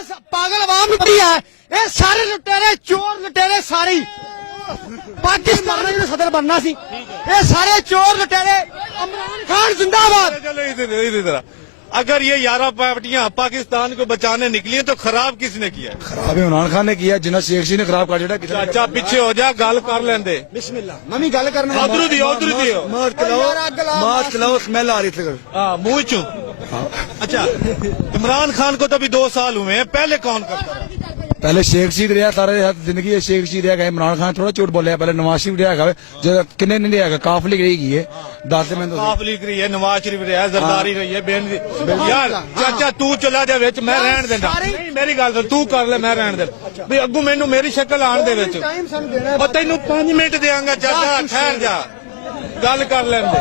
ਇਸ ਪਾਗਲ ਆਵਾਮ ਨੂੰ ਪਈ ਹੈ ਇਹ ਸਾਰੇ ਲੁਟੇਰੇ ਚੋਰ ਲੁਟੇਰੇ ਸਾਰੇ ਪਾਕਿਸਤਾਨ ਦਾ ਸਦਰ ਬਣਨਾ ਸੀ ਇਹ ਸਾਰੇ ਚੋਰ ਲੁਟੇਰੇ इमरान खान जिंदाबाद। चलो इधर अगर ये 11 पार्टियां पाकिस्तान को बचाने निकली हैं तो खराब किसने किया? खराब इमरान खान ने किया जिन्हें शेख जी ने खराब कर दिया। चाचा पीछे हो जा गल कर लेंदे बिस्मिल्लाह मम्मी गल करना उधर दियो मार चलाओ स्मेल आ रही थी। हाँ मुंह चू। अच्छा इमरान खान को तो अभी 2 साल हुए हैं पहले कौन करता था? पहले शेख रशीद रहा सारे जिंदगी शेख रशीद रहा इमरान खान थोड़ा झूठ बोलिया पहले नवाज शरीफ रहा जो किन्ने नहीं रहा काफ लीग रही है 10 में काफ लीग रही है नवाज शरीफ रहा जरदारी रही है यार चाचा तू चला जा विच मैं रहन देना नहीं मेरी गल तू कर ले मैं रहन दे भी अगू मैनू मेरी शक्ल आन दे विच ओ तैनू 5 मिनट देंगा चाचा ठहर जा गल कर लेंदे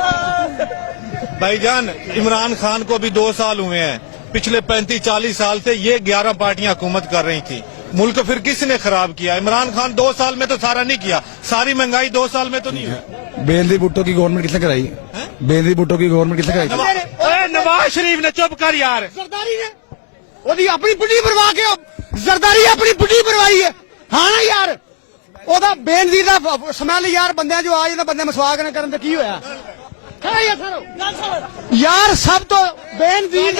भाईजान इमरान खान को भी 2 साल हुए हैं पिछले 35-40 साल से ये 11 पार्टियां हुकूमत कर रही थी मुल्क फिर किसने खराब किया? इमरान खान 2 साल में तो सारा नहीं किया सारी महंगाई 2 साल में तो नहीं हुई। बेनजी भुट्टो की गवर्नमेंट किसने कराई? बेनजी भुट्टो की गवर्नमेंट किसने कराई? नवाज शरीफ ने चुप कर यार जरदारी ने ओदी अपनी बुढ़ी परवाह के जरदारी अपनी बुढ़ी परवाही है हाँ ना यार ओदा बेनजीर दा स्मैल यार बंदे जो आ जांदा बंदे मसवाक ना करन ते की होया यार सब तो बेनजीर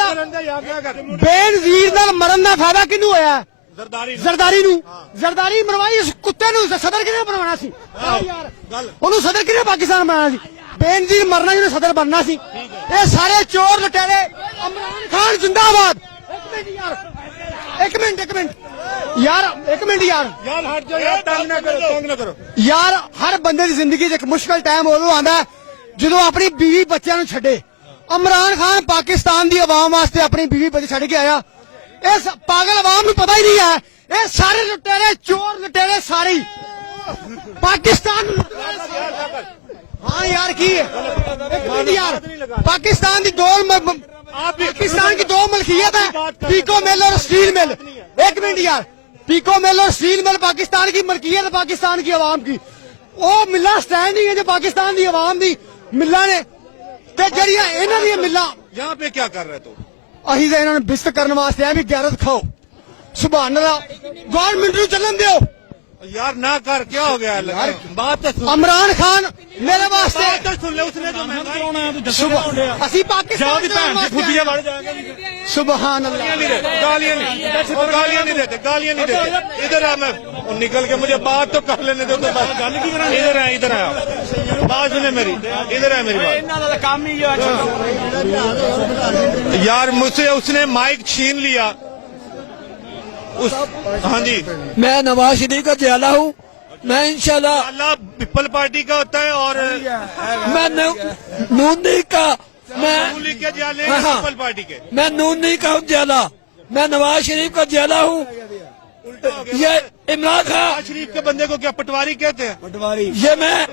नाल मरन दा फायदा किनू होया? जरदारी नू जरदारी मरवाई इस कुत्ते नू सदर किने बनवाना सी यार ओनू सदर किने पाकिस्तान बनाना सी बेनजीर मरना जिन्हें सदर बनना सी ये सारे चोर लुटेरे इमरान खान जिंदाबाद। एक मिनट यार हट जाओ यार तंग ना करो यार हर बंदे की जिंदगी एक मुश्किल टाइम उदों आंदा ਜਦੋਂ ਆਪਣੀ बीवी ਬੱਚਿਆਂ ਨੂੰ ਛੱਡੇ इमरान खान पाकिस्तान ਦੀ आवाम ਵਾਸਤੇ ਆਪਣੀ बीवी ਬੱਚੇ ਛੱਡ ਕੇ ਆਇਆ इस पागल आवाम ਨੂੰ पता ही नहीं है ये सारे लुटेरे चोर लुटेरे सारे पाकिस्तान हाँ यार की यार पाकिस्तान की दो मलकियत है पीको मिल और स्टील मिल। एक मिनट यार पीको मिल और स्टील मिल पाकिस्तान की मलकियत पाकिस्तान की आवाम की वो मिला स्टैंडिंग है जो पाकिस्तान की आवाम की मिला ने जड़िया इन्हों दी मिला यहाँ पे क्या कर रहे तू? अही तो इन्होंने बिस्त करने वास्ते है भी गैरत खाओ सुभान अल्लाह गवर्नमेंट नूं चलन दियो यार ना कर क्या हो गया यार बात तो सुन इमरान खान मेरे वास्ते तो सुन ले उसने जो महंगाई असी पाकिस्तान की भैन की फुटियां बढ़ जाएंगे सुभान अल्लाह गालियां नहीं देते इधर आ मैं निकल के मुझे बात तो कर लेने दो इधर आ बात सुने मेरी इधर है मेरी बात काम ही यार मुझसे उसने माइक छीन लिया हाँ जी मैं नवाज शरीफ का जियाला हूँ मैं इंशाल्लाह अल्लाह पीपल पार्टी का होता है और मैं नून लीग का नून लीग के जियाले हैं पीपल पार्टी के मैं नून लीग का हूँ जियाला मैं नवाज शरीफ का जियाला हूँ ये इमरान खान शरीफ के बंदे को क्या पटवारी कहते हैं? ये मैं